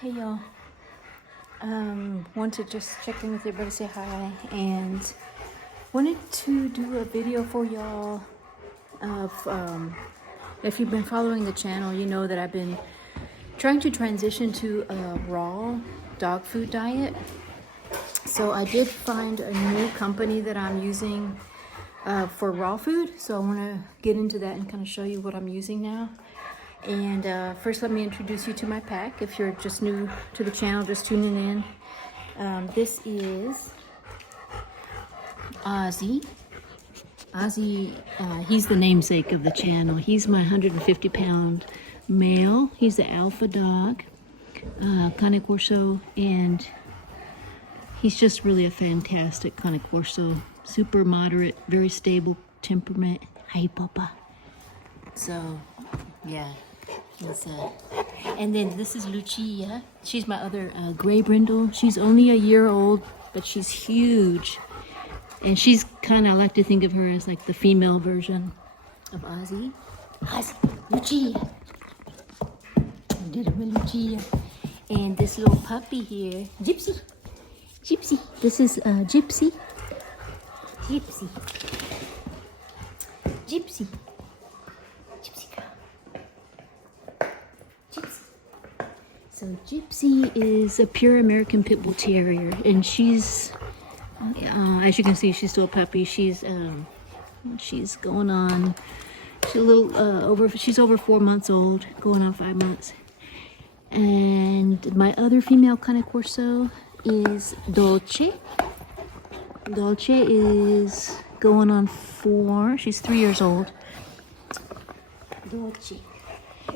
Hey y'all, want to just check in with everybody, say hi, and wanted to do a video for y'all of, if you've been following the channel, you know that I've been trying to transition to a raw dog food diet. So I did find a new company that I'm using for raw food, so I want to get into that and kind of show you what I'm using now. And first, let me introduce you to my pack. If you're just new to the channel, just tuning in, this is Ozzy. Ozzy, he's the namesake of the channel. He's my 150-pound male. He's the alpha dog, Cane Corso, and he's just really a fantastic Cane Corso. Super moderate, very stable temperament. Hi, Papa. So, yeah. And then this is Lucia. She's my other gray brindle. She's only a year old, but she's huge. And she's kind of, I like to think of her as like the female version of Ozzy. Ozzy, Lucia. Little Lucia. And this little puppy here, Gypsy. Gypsy. This is Gypsy. Gypsy. Gypsy. So Gypsy is a pure American Pitbull Terrier, and she's, as you can see, she's still a puppy. She's going on, she's a little she's over 4 months old, going on 5 months. And my other female Cane Corso is Dolce. Dolce is going on 4. She's 3 years old. Dolce.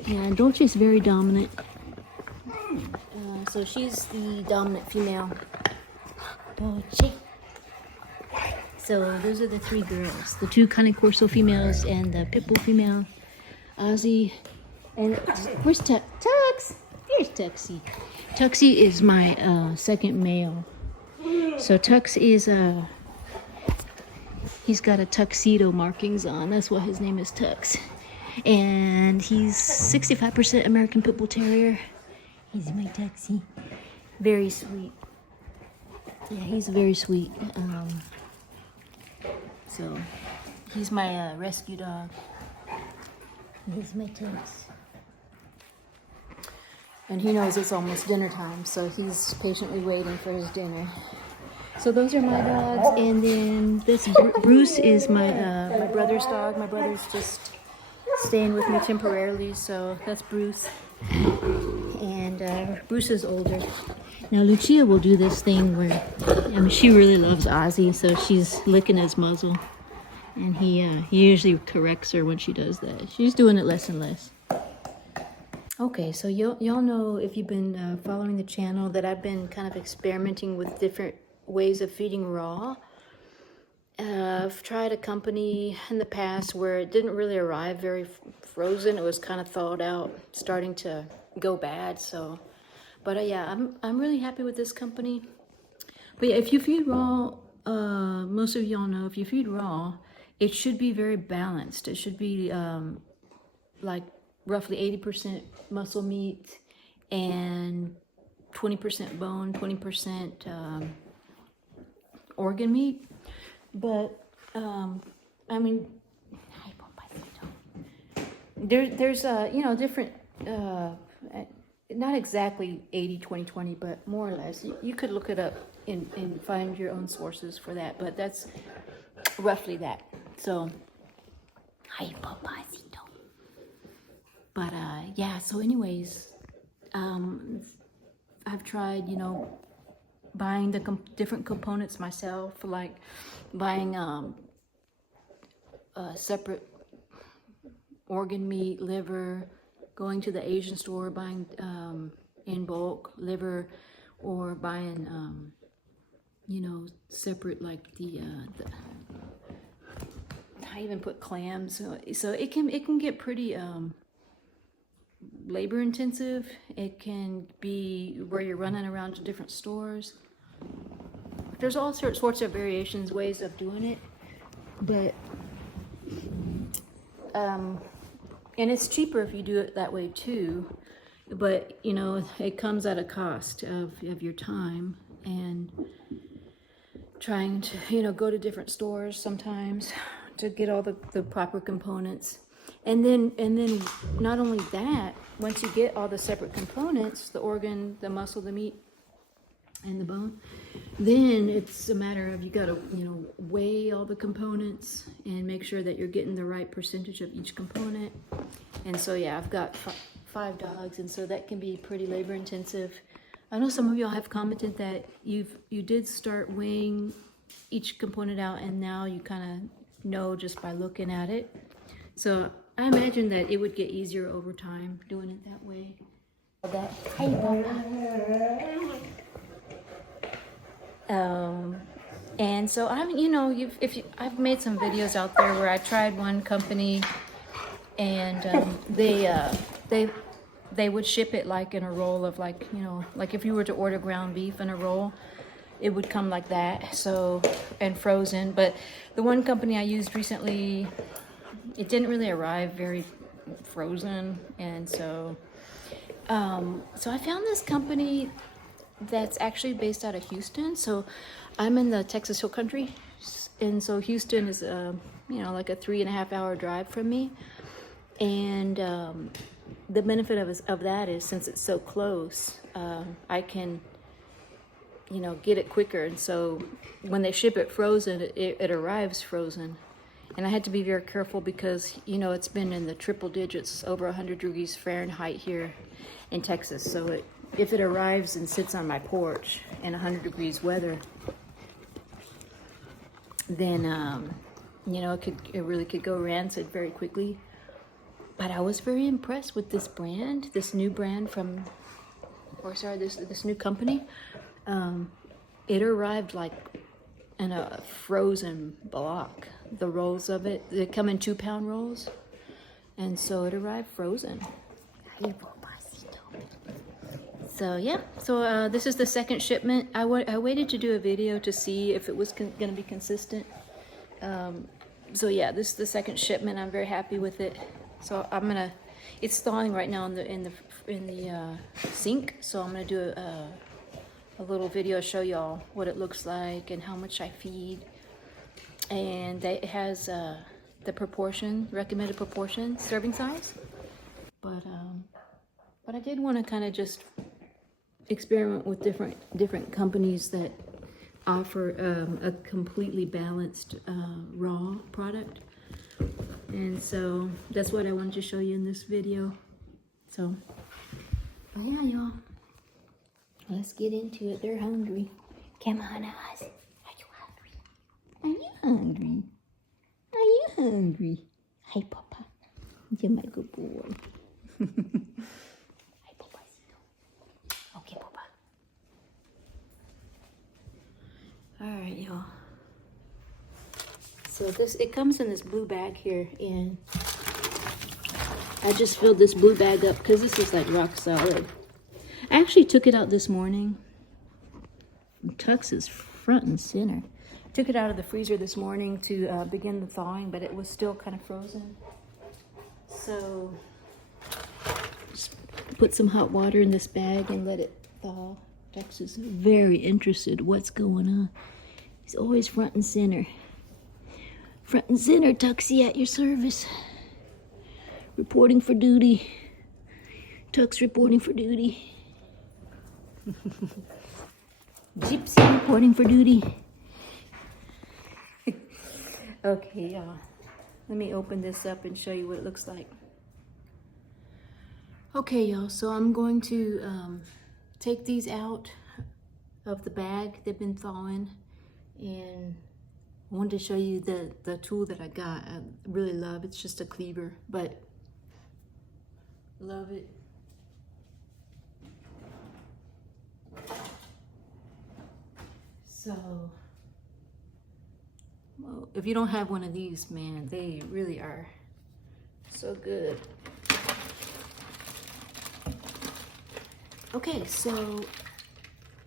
Yeah, Dolce is very dominant. So she's the dominant female. Dolce. So those are the 3 girls. The 2 Cane Corso females and the Pitbull female. Ozzy. And where's Tux? Here's Tuxie. Tuxie is my second male. So Tux is he's got a tuxedo markings on. That's why his name is Tux. And he's 65% American Pitbull Terrier. He's my Tuxie. Very sweet. Yeah, he's very sweet. So he's my rescue dog. He's my Tux. And he knows it's almost dinner time, so he's patiently waiting for his dinner. So those are my dogs, and then this Bruce is my my brother's dog. My brother's just staying with me temporarily, so that's Bruce. And Bruce is older. Now Lucia will do this thing where, I mean, she really loves Ozzy, so she's licking his muzzle, and he usually corrects her when she does that. She's doing it less and less. Okay, so y'all know, if you've been following the channel, that I've been kind of experimenting with different ways of feeding raw. I've tried a company in the past where it didn't really arrive very frozen. It was kind of thawed out, starting to go bad. So, but yeah, I'm really happy with this company. But yeah, if you feed raw, most of y'all know, if you feed raw, it should be very balanced. It should be like roughly 80% muscle meat and 20% bone, 20% organ meat. But I mean, there's you know, different, not exactly 80-20-20, but more or less. You could look it up and find your own sources for that, but that's roughly that. So hi, Papacito. But yeah, so anyways, I've tried, you know, buying the different components myself, like buying separate organ meat, liver, going to the Asian store, buying in bulk liver, or buying you know, separate, like the I even put clams. So it can get pretty labor intensive. It can be where you're running around to different stores. There's all sorts of variations, ways of doing it, but and it's cheaper if you do it that way too. but you know, it comes at a cost of your time and trying to, you know, go to different stores sometimes to get all the proper components. And then not only that, once you get all the separate components, the organ, the muscle, the meat, and the bone, then it's a matter of, you got to, you know, weigh all the components and make sure that you're getting the right percentage of each component. And so yeah, I've got 5 dogs, and so that can be pretty labor intensive. I know some of y'all have commented that you did start weighing each component out, and now you kind of know just by looking at it. So I imagine that it would get easier over time doing it that way. And so I'm, you know, I've made some videos out there where I tried one company, and they would ship it like in a roll of, like, you know, like if you were to order ground beef in a roll, it would come like that, so, and frozen. But the one company I used recently, it didn't really arrive very frozen, and so so I found this company that's actually based out of Houston. So I'm in the Texas Hill Country, and so Houston is you know, like a 3.5 hour drive from me. And the benefit of that is, since it's so close, I can, you know, get it quicker. And so when they ship it frozen, it arrives frozen. And I had to be very careful because, you know, it's been in the triple digits, over 100 degrees Fahrenheit here in Texas. So if it arrives and sits on my porch in 100 degrees weather, then you know, it really could go rancid very quickly. But I was very impressed with this brand, this new brand from, or sorry, this new company. It arrived like in a frozen block. The rolls of it, they come in 2-pound rolls, and so it arrived frozen. So yeah, so this is the second shipment. I waited to do a video to see if it was going to be consistent. So yeah, this is the second shipment. I'm very happy with it. So I'm gonna, it's thawing right now in the sink. So I'm gonna do a little video, show y'all what it looks like and how much I feed. And it has the proportion, recommended proportion, serving size. But I did want to kind of just experiment with different companies that offer a completely balanced raw product. And so that's what I wanted to show you in this video. So, oh yeah, y'all. Let's get into it. They're hungry. Come on, Oz. Are you hungry? Are you hungry? Are you hungry? Hi, Papa. You're my good boy. Hi, Papa. Okay, Papa. All right, y'all. So it comes in this blue bag here, and I just filled this blue bag up because this is like rock solid. I actually took it out this morning. Tux is front and center. Took it out of the freezer this morning to begin the thawing, but it was still kind of frozen. So just put some hot water in this bag and let it thaw. Tux is very interested in what's going on. He's always front and center. Front and center, Tuxie, at your service. Reporting for duty. Tux reporting for duty. Gypsy reporting for duty. Okay, y'all. Let me open this up and show you what it looks like. Okay, y'all. So I'm going to take these out of the bag. They've been thawing, and I wanted to show you the tool that I got. I really love. It's just a cleaver, but love it. So, well, if you don't have one of these, man, they really are so good. Okay, so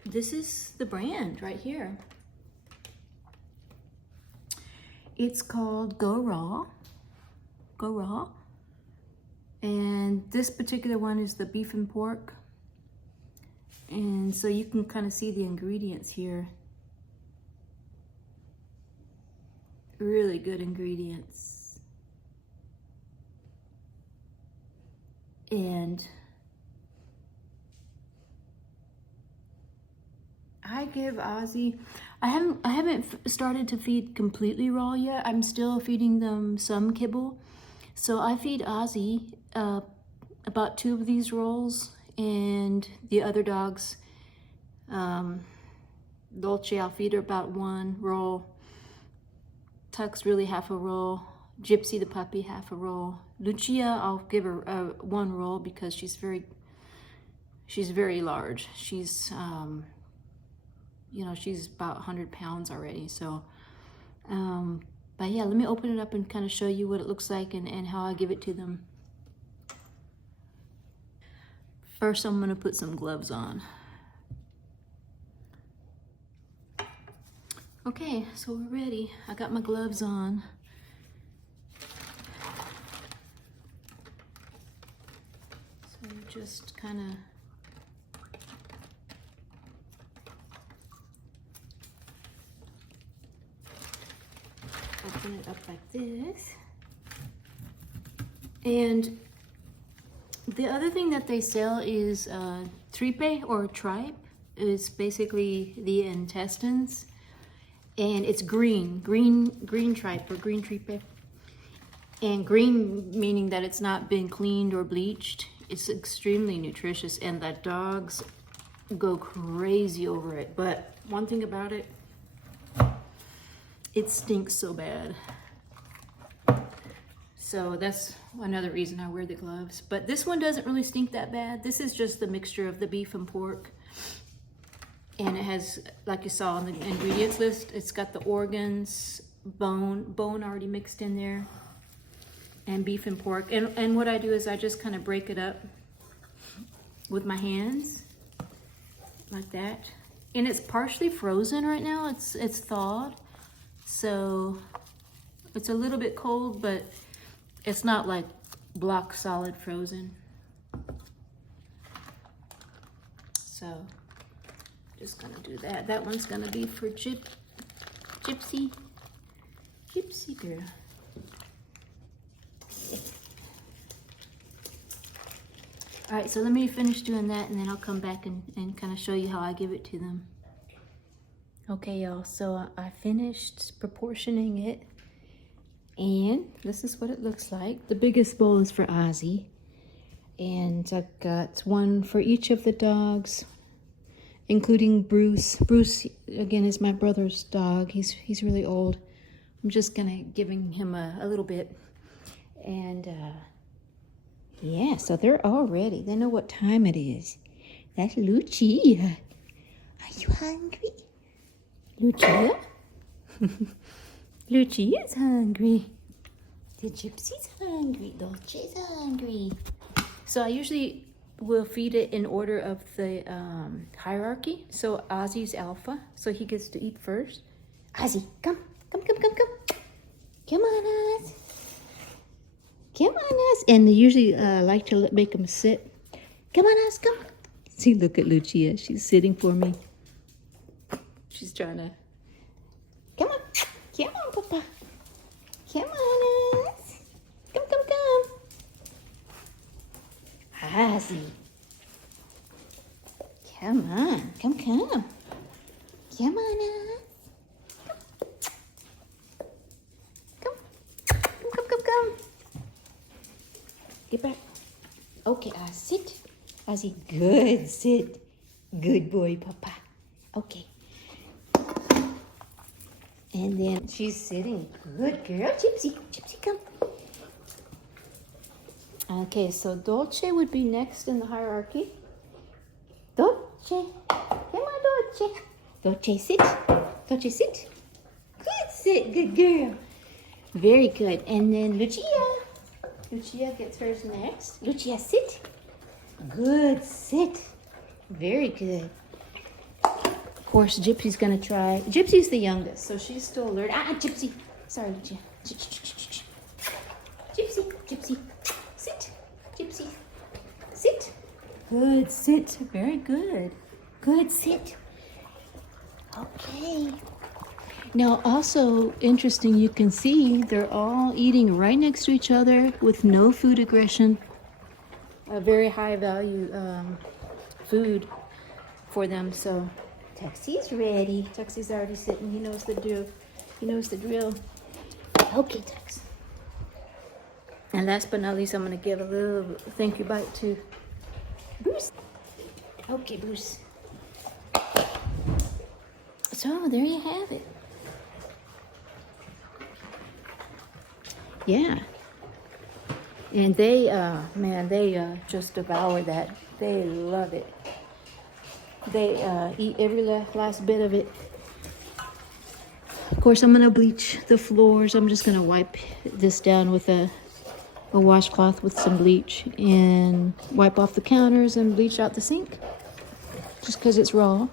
this is the brand right here. It's called Go Raw. Go Raw. And this particular one is the beef and pork. And so you can kind of see the ingredients here. Really good ingredients. And I give Ozzy, I haven't started to feed completely raw yet. I'm still feeding them some kibble. So I feed Ozzy about 2 of these rolls, and the other dogs, Dolce, I'll feed her about 1 roll. Tuck's really half a roll. Gypsy, the puppy, half a roll. Lucia, I'll give her 1 roll because she's very large. She's, you know, she's about 100 pounds already. So, but yeah, let me open it up and kind of show you what it looks like and how I give it to them. First, I'm gonna put some gloves on. Okay, so we're ready. I got my gloves on. So just kind of open it up like this. And the other thing that they sell is tripe or tripe. It's basically the intestines. And it's green tripe or green tripe. And green meaning that it's not been cleaned or bleached. It's extremely nutritious and the dogs go crazy over it. But one thing about it, it stinks so bad. So that's another reason I wear the gloves. But this one doesn't really stink that bad. This is just the mixture of the beef and pork. And it has, like you saw on the ingredients list, it's got the organs, bone already mixed in there, and beef and pork. And what I do is I just kind of break it up with my hands, like that. And it's partially frozen right now. It's thawed, so it's a little bit cold, but it's not like block solid frozen. So just gonna do that. That one's gonna be for Gypsy girl. All right, so let me finish doing that and then I'll come back and kind of show you how I give it to them. Okay, y'all, so I finished proportioning it and this is what it looks like. The biggest bowl is for Ozzy, and I've got 1 for each of the dogs, including Bruce. Bruce, again, is my brother's dog. He's really old. I'm just giving him a little bit. And yeah, so they're all ready. They know what time it is. That's Lucia. Are you hungry? Lucia? Lucia's hungry. The Gypsy's hungry. Dolce's hungry. So I usually will feed it in order of the hierarchy. So Ozzy's alpha, so he gets to eat first. Ozzy, come. Come on, Oz. Come on, Oz. And they usually like to make them sit. Come on, Oz, come. See, look at Lucia. She's sitting for me. She's trying to. Come on, Papa. Come on, Oz. Come. Ozzy. Come on. Come on, Oz. Come. Get back. Okay, Oz, sit. Ozzy, good, sit. Good boy, Papa. Okay. And then she's sitting. Good girl. Gypsy, come. Okay, so Dolce would be next in the hierarchy. Dolce. Come on, Dolce. Dolce, sit. Dolce, sit. Good sit. Good girl. Very good. And then Lucia. Lucia gets hers next. Lucia, sit. Good sit. Very good. Of course, Gypsy's gonna try. Gypsy's the youngest, so she's still learning. Gypsy. Sorry, Lucia. Gypsy. Sit. Good, sit. Very good. Good, sit. Okay. Now, also interesting, you can see they're all eating right next to each other with no food aggression. A very high value food for them. So Tuxie's ready. Tuxie's already sitting. He knows the drill. He knows the drill. Okay, Tux. And last but not least, I'm going to give a little thank you bite to Bruce. Okay, Bruce. So there you have it. Yeah. And they, man, they just devour that. They love it. They eat every last bit of it. Of course, I'm gonna bleach the floors. I'm just gonna wipe this down with a washcloth with some bleach and wipe off the counters and bleach out the sink. Just because it's raw.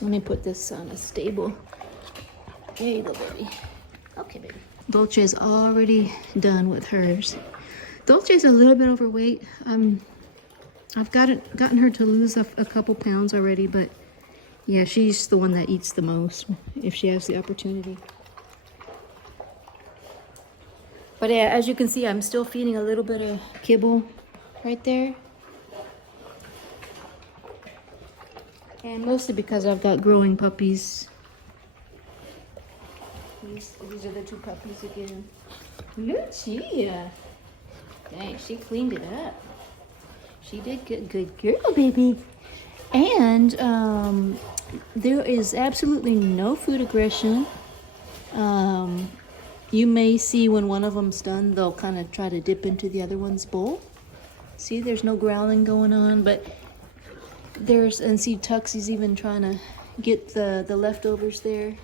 Let me put this on a stable. There you go, baby. Okay, baby. Dolce's already done with hers. Dolce's a little bit overweight. I've gotten her to lose a couple pounds already, but yeah, she's the one that eats the most if she has the opportunity. But yeah, as you can see, I'm still feeding a little bit of kibble right there. And mostly because I've got growing puppies. These are the two puppies again. Lucia. Dang, she cleaned it up. She did good girl, baby. And there is absolutely no food aggression. You may see when one of them's done, they'll kind of try to dip into the other one's bowl. See, there's no growling going on, but and see Tuxie's even trying to get the leftovers there.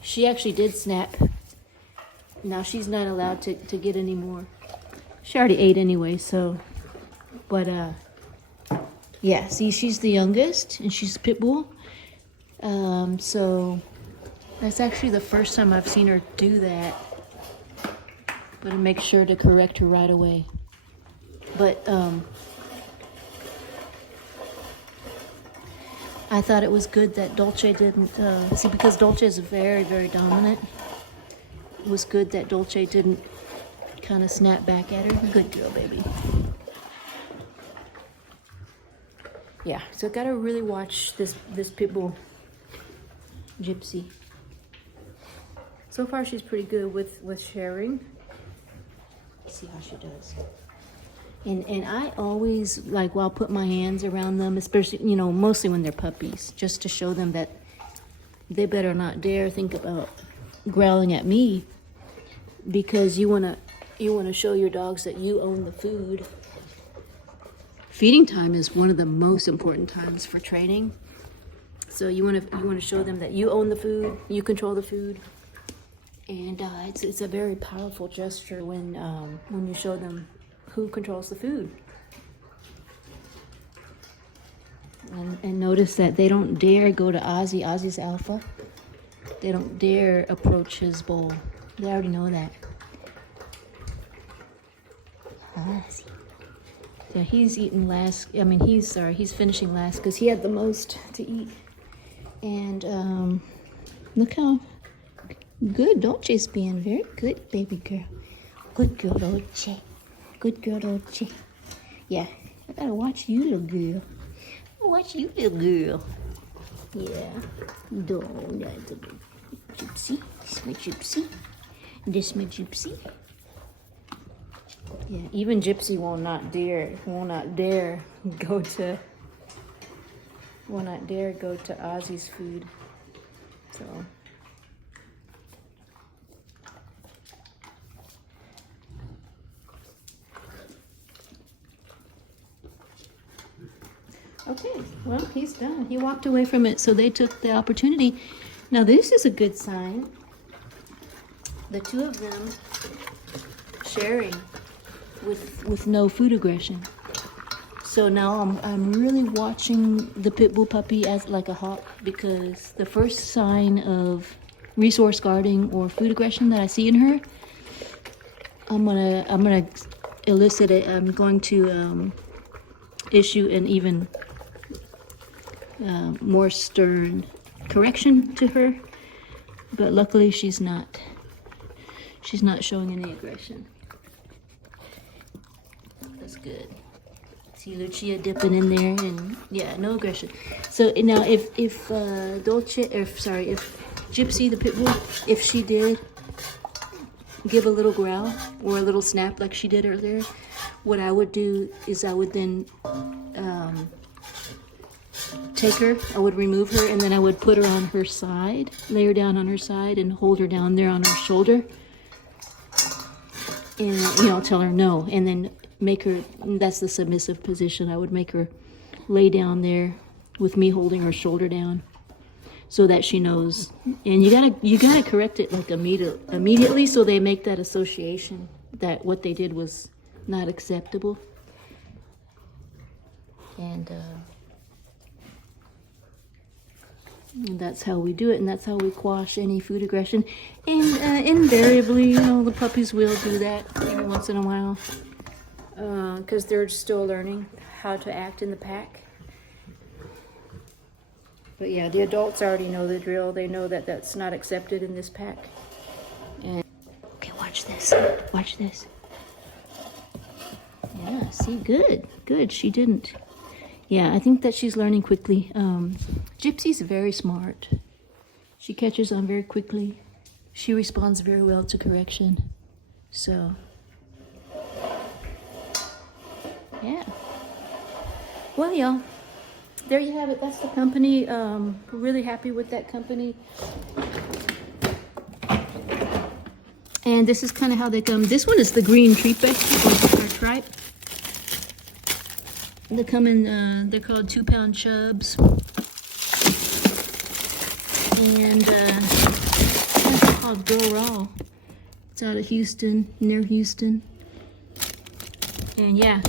She actually did snap. Now she's not allowed to get any more. She already ate anyway, so. But yeah, see, she's the youngest and she's a pit bull. So that's actually the first time I've seen her do that. But I make sure to correct her right away. But I thought it was good that Dolce didn't, see, because Dolce is very, very dominant. It was good that Dolce didn't kind of snap back at her. Good girl, baby. Yeah, so gotta really watch this pit bull Gypsy. So far she's pretty good with sharing. Let's see how she does. And I always, like, I'll put my hands around them, especially, you know, mostly when they're puppies, just to show them that they better not dare think about growling at me, because you wanna show your dogs that you own the food. Feeding time is one of the most important times for training. So you wanna show them that you own the food, you control the food, and it's a very powerful gesture when you show them who controls the food. And notice that they don't dare go to Ozzy. Ozzy's alpha. They don't dare approach his bowl. They already know that. Ozzy. So he's eating last. I mean, he's finishing last because he had the most to eat. And look how good Dolce's being. Very good, baby girl. Good girl, Dolce. Good girl, Dolce. Yeah, I gotta watch you, little girl. Watch you, little girl. Yeah. Don't, that's a good Gypsy. This is my Gypsy. This is my Gypsy. Yeah, even Gypsy will not dare go to Ozzy's food. So. Okay, well, he's done. He walked away from it, so they took the opportunity. Now, this is a good sign. The two of them sharing with no food aggression. So now I'm really watching the pit bull puppy as like a hawk, because the first sign of resource guarding or food aggression that I see in her I'm gonna elicit it. I'm going to issue an even more stern correction to her, but luckily she's not showing any aggression. That's good. See Lucia dipping in there, and yeah, no aggression. So now if Dolce, or sorry, if Gypsy the pit bull, if she did give a little growl or a little snap like she did earlier, what I would do is I would then take her, I would remove her, and then I would put her on her side, lay her down on her side, and hold her down there on her shoulder, and tell her no, and then make her, that's the submissive position. I would make her lay down there with me holding her shoulder down, so that she knows. And you gotta correct it like immediately, so they make that association that what they did was not acceptable. And that's how we do it, and that's how we quash any food aggression. And invariably, the puppies will do that every once in a while, because they're still learning how to act in the pack. But yeah, the adults already know the drill. They know that that's not accepted in this pack. And okay, watch this. Watch this. Yeah, see, good. She didn't. Yeah, I think that she's learning quickly. Gypsy's very smart. She catches on very quickly. She responds very well to correction. So, yeah. Well, y'all, there you have it. That's the company. We're really happy with that company. And this is kind of how they come. This one is the green tripe, or tripe. They come in, they're called 2-pound chubs. And it's called Girl Raw. It's out of Houston, near Houston. And yeah,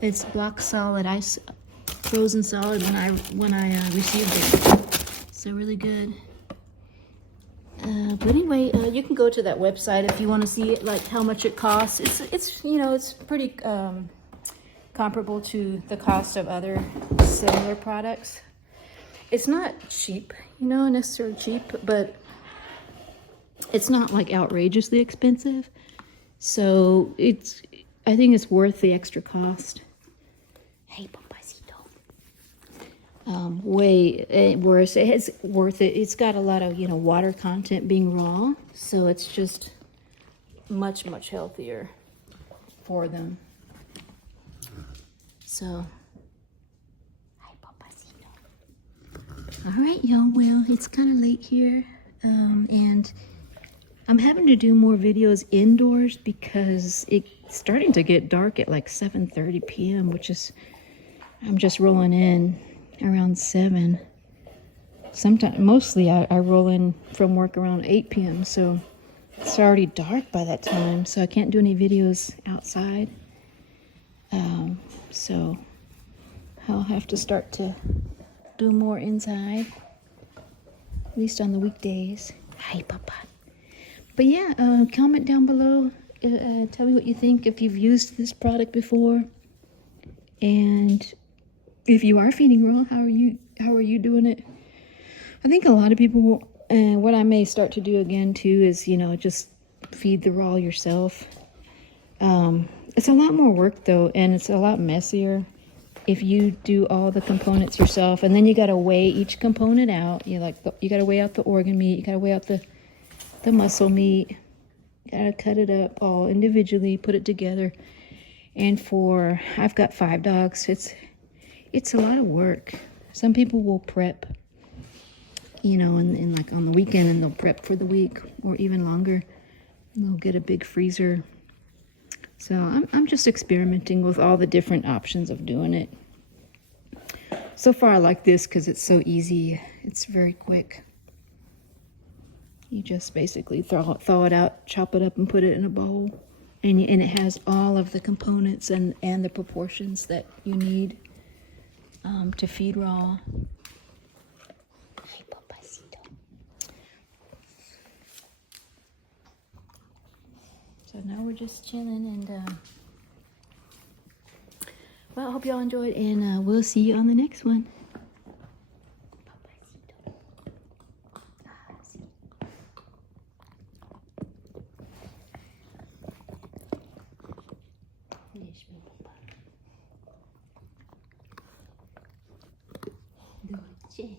it's block solid ice, frozen solid when I received it. So really good. But anyway, you can go to that website if you want to see it, like how much it costs. It's pretty comparable to the cost of other similar products. It's not cheap, necessarily cheap, but it's not like outrageously expensive. So I think it's worth the extra cost. Hey, Papacito. Way worse. It's worth it. It's got a lot of, water content being raw. So it's just much, much healthier for them. So, hi, Papacito. All right, y'all. Well, it's kind of late here. And I'm having to do more videos indoors because it's starting to get dark at like 7:30 p.m., which is, I'm just rolling in around 7. Sometimes, mostly I roll in from work around 8 p.m. So it's already dark by that time. So I can't do any videos outside. So I'll have to start to do more inside, at least on the weekdays. Hi, Papa. But yeah, comment down below. Tell me what you think, if you've used this product before, and if you are feeding raw, how are you doing it? I think a lot of people will, what I may start to do again too is, just feed the raw yourself. It's a lot more work though, and it's a lot messier if you do all the components yourself, and then you got to weigh each component out. You got to weigh out the organ meat, you got to weigh out the muscle meat, you got to cut it up all individually, put it together. And I've got 5 dogs. It's a lot of work. Some people will prep, and like on the weekend, and they'll prep for the week or even longer. And they'll get a big freezer. So I'm just experimenting with all the different options of doing it. So far I like this because it's so easy. It's very quick. You just basically thaw it out, chop it up, and put it in a bowl. And it has all of the components and the proportions that you need to feed raw. Hey, Papacito. So now we're just chilling and well, I hope y'all enjoyed, and we'll see you on the next one. Dolce.